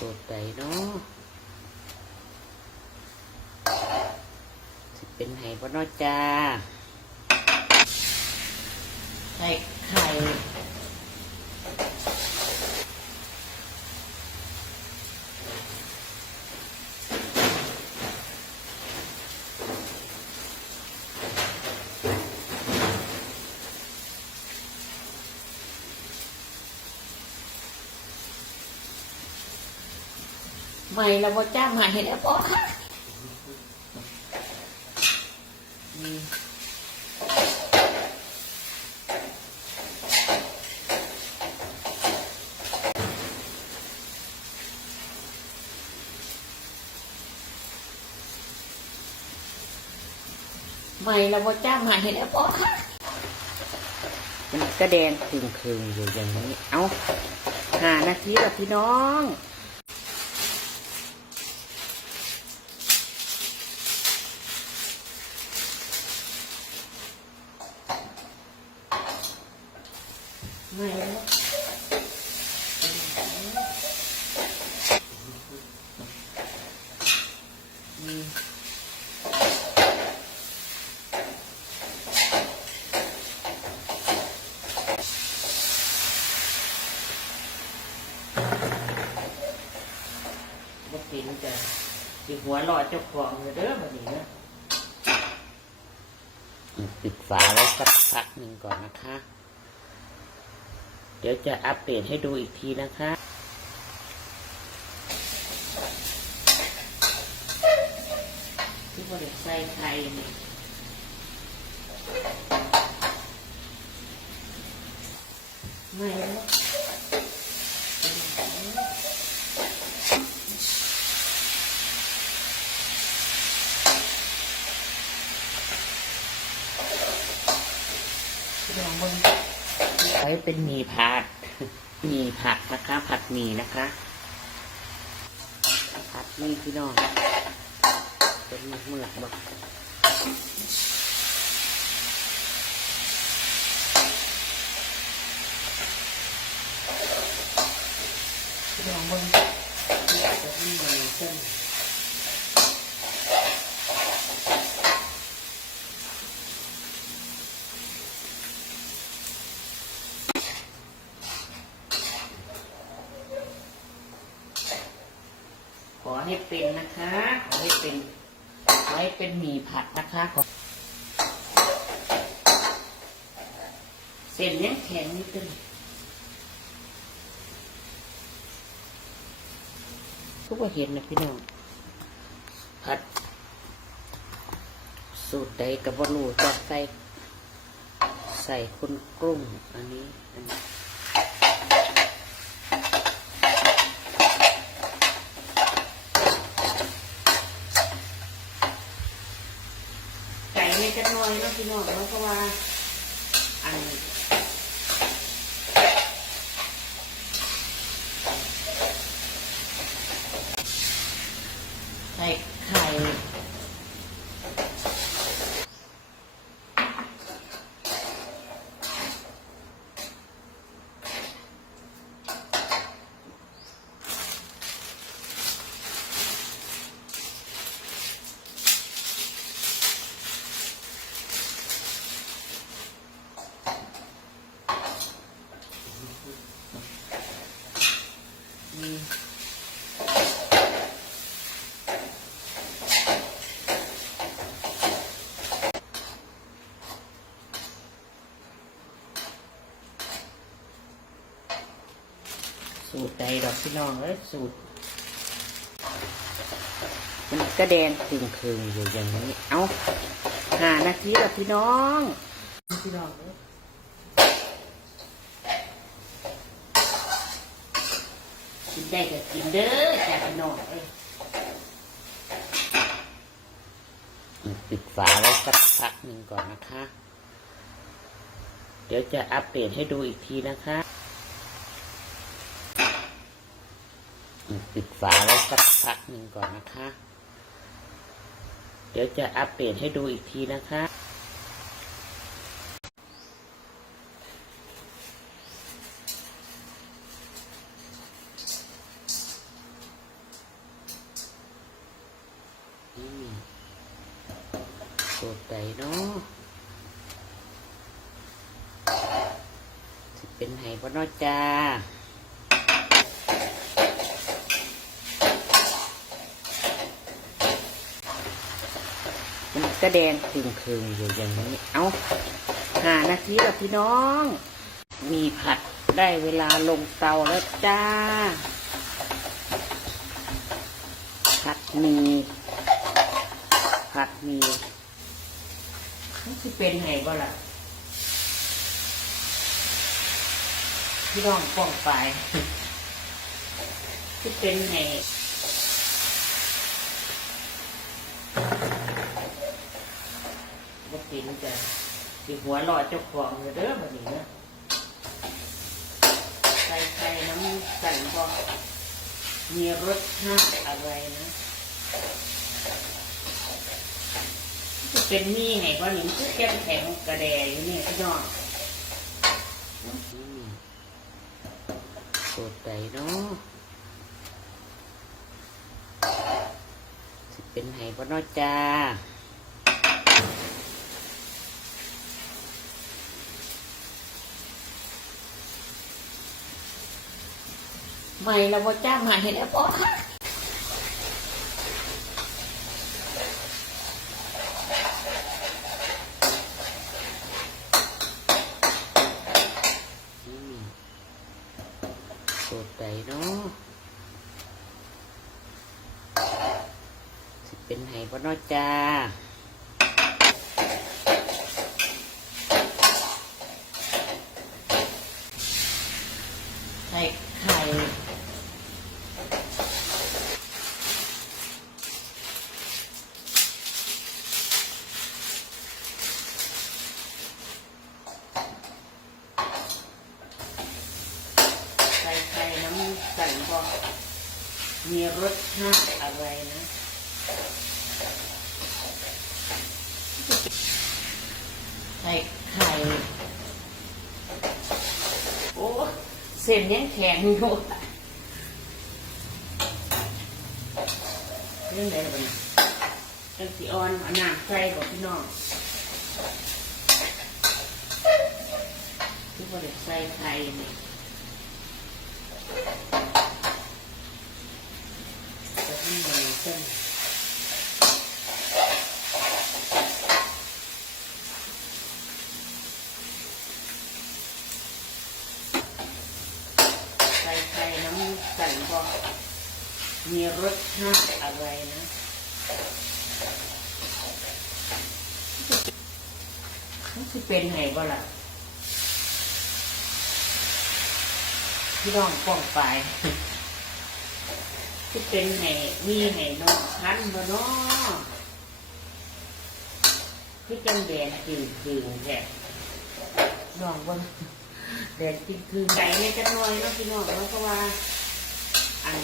สูตรใดเนาะสิเป็นไห้บ่เนาะจ้าใส่ไข่ ม่แล้วบ่จ้าใหม่แล้วบ่อใหม่แล้วบ่จ้าใหม่แล้วบ่มันก็แดงคึงคึงๆอยู่อย่างนี้ เอาหานาทีแล้วพี่น้อง ไม่แล้วอืมบ่กินจะสิ หัวหลอดเจ้าของเลยเด้อบัดนี้นะปิดฝาไว้สักพักหนึ่งก่อนนะคะ เดี๋ยวจะอัปเดตให้ดูอีกทีนะคะที่บริใส่ไข่นี่ไม่แล้วลองมึง ใช้ เป็นหมี่ผัดหมี่ผัดนะคะ ผัดหมี่นะคะ ผัดนี่พี่น้องเป็นเมือกๆบ่พี่น้องมึงอยากจะมีเส้นขอให้เป็นนะคะ ขอให้เป็น ขอให้เป็นหมี่ผัด นะคะขอเส้นยังแข็งนิดนึงทุกว่าเห็นนะพี่น้องผัด สูตรใดกับบรูจะใส่ใส่คนกลุ้งอันนี้อันนี้ ไก่เนี่ยจะน้อยเนาะพี่น้ องเนาะเพราะว่า อันใส่ไข่อืม สูตรใดดอกพี่น้องเอ้ยสูตร มันก็แดงคึงคึงอยู่อย่างนี้ เอาหานาทีแล้วพี่น้อง พี่น้องเอ้ยกินได้ก็กินเด้อจ้าพี่น้องเอ้ยปิดฝาไว้สักพักหนึ่งก่อนนะคะ เดี๋ยวจะอัปเดตให้ดูอีกทีนะคะ ปิดฝาไว้สักพักหนึ่งก่อนนะคะ เดี๋ยวจะอัปเดตให้ดูอีกทีนะคะ นี่ตัวใดเนาะเป็นไห้บ่นอจ้า ก็แดงคึงคึงอยู่อย่างนี้ เอาหานาทีแล้วพี่น้อง มีผัดได้เวลาลงเตาแล้วจ้า ผัดมี ผัดมีมันคือเป็นไงบ่ล่ะ พี่น้องป้องไปคือเป็นไง กินจะสิหัวหลอดเจ้าของเด้อแบัดนี้นะใส่ไข่น้ำสั่นบ่มีรสชาติอะไรนะจะเป็นนี่ไงบ่นี่มันคือแก้มแข็งกระแดอยู่นี่พี่น้องสูตรใดเนาะเป็นไห้บ่เนาะจ้า ใหม่แล้วบ่จ้าใหม่แล้วบ่อืมสูตรใดเนาะสิเป็นไห้บ่เนาะจ้า ใส่ไข่ ใส่ไข่น้ำสั่นบ่มีรสชาติอะไรนะ ใส่ไข่ โอ้ เส้นยังแข็งอยู่เรื่องอะไรบ้างจังสีออนเอาน้ำใส่บอกพี่น้องที่ว่าเด็กใส่ไข่นี่จะให้มันเส้นใส่ไข่น้ำสั่นบอกมีรสชาติอะไรนะมันคือเป็นไงบ่ล่ะพี่น้องป้องไปคือเป็นไงมีไงน้องคันบ่เนาะคือจังแดงจืดคืนแท้น้องเบ่งแดงจืดคืนใจเนี่ยจะน้อยเนาะพี่น้องเนาะเพราะว่า อัน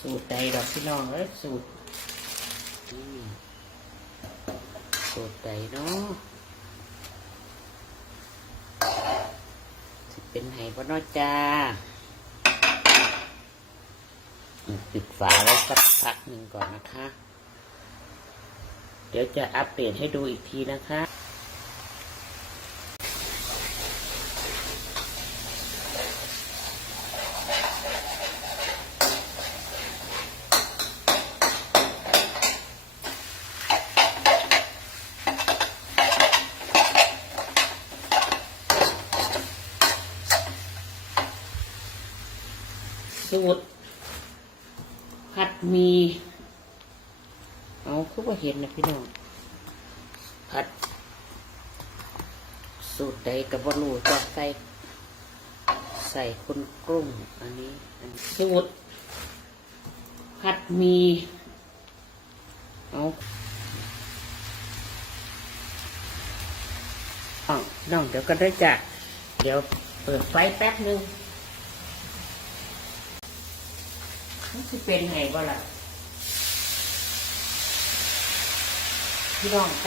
สูตรใดดอกพี่น้องเอ้ยสูตรอืมสู ตรใดเนาะเป็นไห้บ่นอจ้าปิดฝาไว้สักพักหนึ่งก่อนนะคะ เดี๋ยวจะอัปเดตให้ดูอีกทีนะคะ สูตรผัดมี เอาคือว่าเห็นนะพี่น้องผัด สูตรใดกับบรูจะใส่ใส่คนกรุ้งอันนี้อันสูตรผัดมี เอาอ๋อน้องเดี๋ยวก็ได้จ้ะเดี๋ยวเปิดไฟแป๊บหนึ่ง ที่เป็นไงบ่ล่ะพี่น้อง